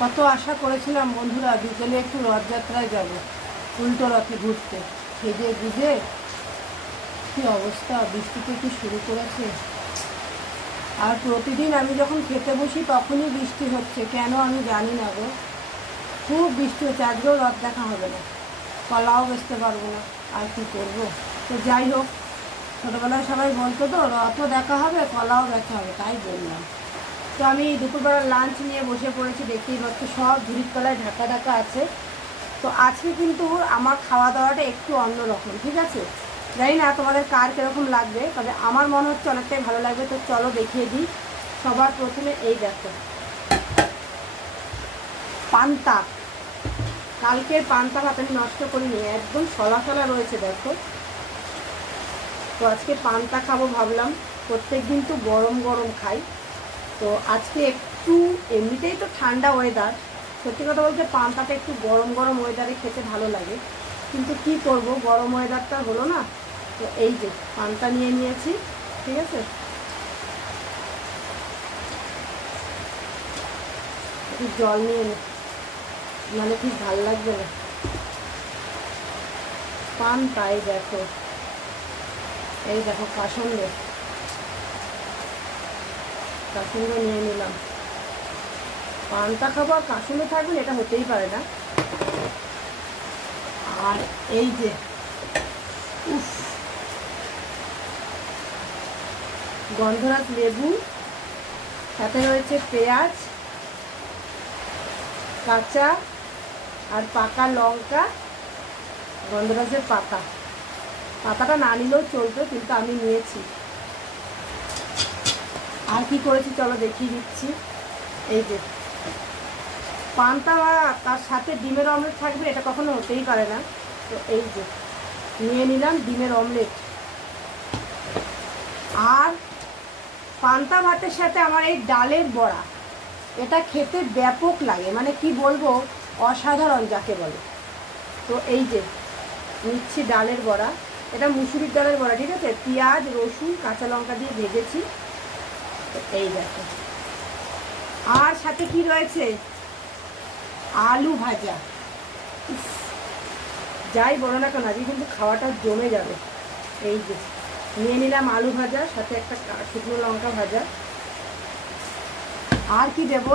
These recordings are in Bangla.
কত আশা করেছিলাম বন্ধুরা বিকেলে একটু রথযাত্রায় যাব, উল্টো রথে ঘুরতে। সেজে গুজে কী অবস্থা, বৃষ্টিতে কি শুরু করেছে? আর প্রতিদিন আমি যখন খেতে বসি তখনই বৃষ্টি হচ্ছে, কেন আমি জানি না গো। খুব বৃষ্টি হচ্ছে, আজকেও রথ দেখা হবে না। কলাও বেচতে পারব না, আর কি করব? তো যাই হোক, ছোটোবেলায় সবাই বলতো তো, রথও দেখা হবে কলাও দেখা হবে, তাই বললাম। তো আমি দুপুরবেলা লাঞ্চ নিয়ে বসে পড়েছি, দেখতেই পাচ্ছি সব ঝুড়ির তলায় ঢাকা ঢাকা আছে। তো আজকে কিন্তু আমার খাওয়া দাওয়াটা একটু অন্যরকম, ঠিক আছে? জানি না তোমাদের কার কীরকম লাগবে, তবে আমার মনে হচ্ছে অনেকটাই ভালো লাগবে, তো চলো দেখিয়ে দিই। সবার প্রথমে এই দেখো। পান্তা। কালকের পান্তা ভাত আমি নষ্ট করিনি, একদম সলা সলা রয়েছে, দেখো। তো আজকে পান্তা খাব ভাবলাম প্রত্যেক দিন তো গরম গরম খাই। তো আজকে একটু এমনিতেই তো ঠান্ডা ওয়েদার সত্যি কথা বলতে পান্তাটা একটু গরম গরম ওয়েদারে খেতে ভালো লাগে। কিন্তু কি করব, গরম ওয়েদারটা হলো না, তো এই যে পান্তা নিয়ে নিয়েছি, ঠিক আছে? একটু জল নিয়ে নে মানে ঠিক ভালো লাগবে না। পান তাই দেখো, এই দেখো কাসন্দ কাসন্দ নিয়ে নিলাম। পান্তা খাব আর কাসন্দ থাকবে এটা হতেই পারে না। আর এই যে, উফ, গন্ধরাজ লেবু, সাথে রয়েছে পেঁয়াজ, কাঁচা আর পাকা লঙ্কা, গন্ধরাজের পাতা। পাতাটা না নিলেও চলতো কিন্তু আমি নিয়েছি। আর কি করেছি চলো দেখিয়ে দিচ্ছি। এই যে, পান্তা তার সাথে ডিমের অমলেট থাকবে, এটা কখনো হতেই পারে না। তো এই যে, নিয়ে নিলাম ডিমের অমলেট আর পান্তা ভাতের সাথে আমার এই ডালের বড়া, এটা খেতে ব্যাপক লাগে মানে কি বলব, অসাধারণ যাকে বলে। তো এই যে, নিচ্ছি ডালের বড়া, এটা মুসুরির ডালের বড়া, ঠিক আছে? পেঁয়াজ, রসুন, কাঁচা লঙ্কা দিয়ে ভেজেছি। এই দেখো। আর সাথে কি রয়েছে? আলু ভাজা। যাই বলো না কেন, আজকে কিন্তু খাওয়াটা জমে যাবে। এই যে, নিয়ে নিলাম আলু ভাজা, সাথে একটা শুকনো লঙ্কা ভাজা। আর কি দেব?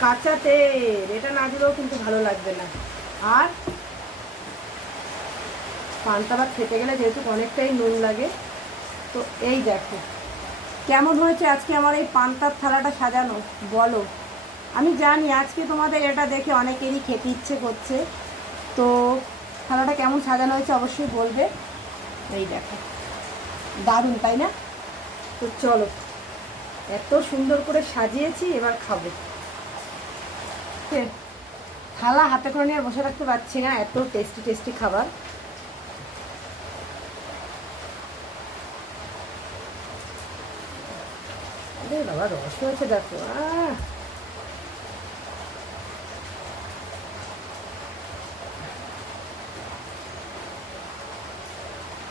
কাঁচা তেল, এটা না দিলেও কিন্তু ভালো লাগবে না। আর পান্তা ভাত খেতে গেলে যেহেতু অনেকটাই নুন লাগে তো এই দেখো। কেমন হয়েছে আজকে আমার এই পান্তার থালাটা সাজানো? বলো। আমি জানি আজকে তোমাদের এটা দেখে অনেকেরই খেতে ইচ্ছে করছে। তো থালাটা কেমন সাজানো হয়েছে অবশ্যই বলবে। এই দেখো। দারুণ, তাই না? তো চলো। এত সুন্দর করে সাজিয়েছি, এবার খাব। থালা হাতে করে নিয়ে বসে রাখতে পারছি না, এত টেস্টি টেস্টি খাবার। আরে বাবা রস হয়েছে দেখো আহ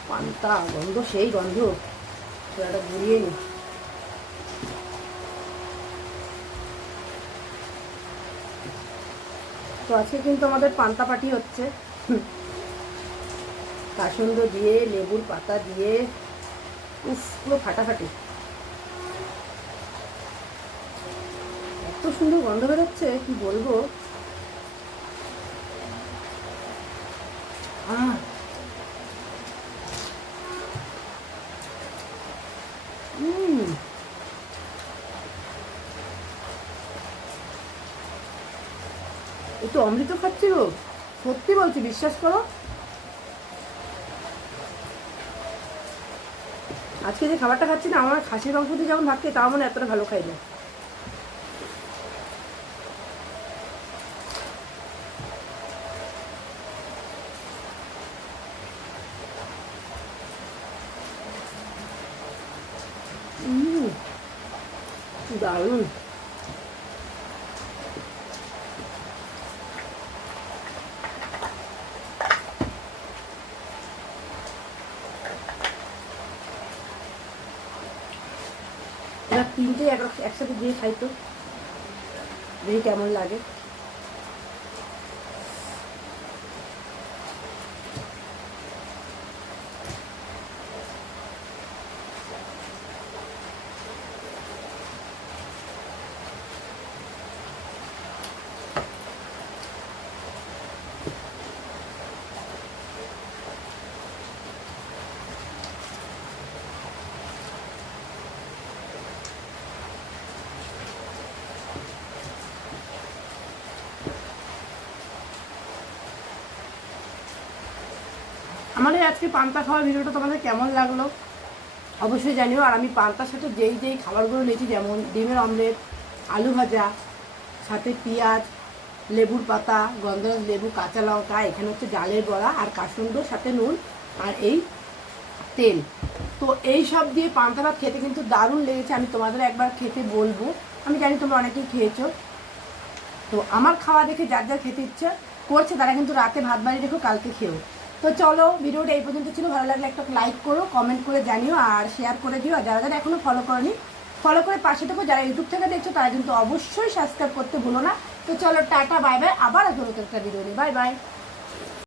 পান্তা গন্ধ সেই গন্ধ একটা গুড়িয়ে নি তো আজকে কিন্তু আমাদের পান্তা পাটি হচ্ছে কাসন্দ দিয়ে লেবুর পাতা দিয়ে উফ পুরো ফাটাফাটি এত সুন্দর গন্ধ বেরোচ্ছে, কি বলব? একটু অমৃত খাচ্ছি গো। সত্যি বলছি, বিশ্বাস করো। আজকে যে খাবারটা খাচ্ছি না, আমার খাসির মাংস দিয়ে যেমন ভাত তাও মনে এতটা ভালো খাই না। দারুণ। তিনটে এক একসাথে দিয়ে খাইতো দেখি কেমন লাগে। আমাদের আজকে পান্তা খাওয়ার ভিডিওটা তোমাদের কেমন লাগল? অবশ্যই জানিও। আর আমি পান্তার সাথে যেই যেই খাবারগুলো নিয়েছি, যেমন ডিমের অমলেট, আলু ভাজা, সাথে পেঁয়াজ, লেবুর পাতা, গন্ধরাজ লেবু, কাঁচা লঙ্কা, এখানে হচ্ছে ডালের বড়া আর কাসুন্দ সাথে নুন আর এই তেল। তো এই সব দিয়ে পান্তা ভাত খেতে কিন্তু দারুণ লেগেছে। আমি তোমাদের একবার খেতে বলব। আমি জানি তোমরা অনেকেই খেয়েছো। তো আমার খাওয়া দেখে যার যার খেতে ইচ্ছা করছে, তারা কিন্তু রাতে ভাত বাড়ি রেখো, কালকে খেও তো চলো ভিডিওটা এই পর্যন্ত ছিল। ভালো লাগলে একটা লাইক করো কমেন্ট করে জানিও আর শেয়ার করে দিও। আর যারা যারা এখনও ফলো করনি ফলো করে পাশে থেকো। যারা ইউটিউব থেকে দেখছ, তারা কিন্তু অবশ্যই সাবস্ক্রাইব করতে ভুলো না। তো চলো টাটা বাই বাই আবার আসব একটা ভিডিও নিয়ে। Bye bye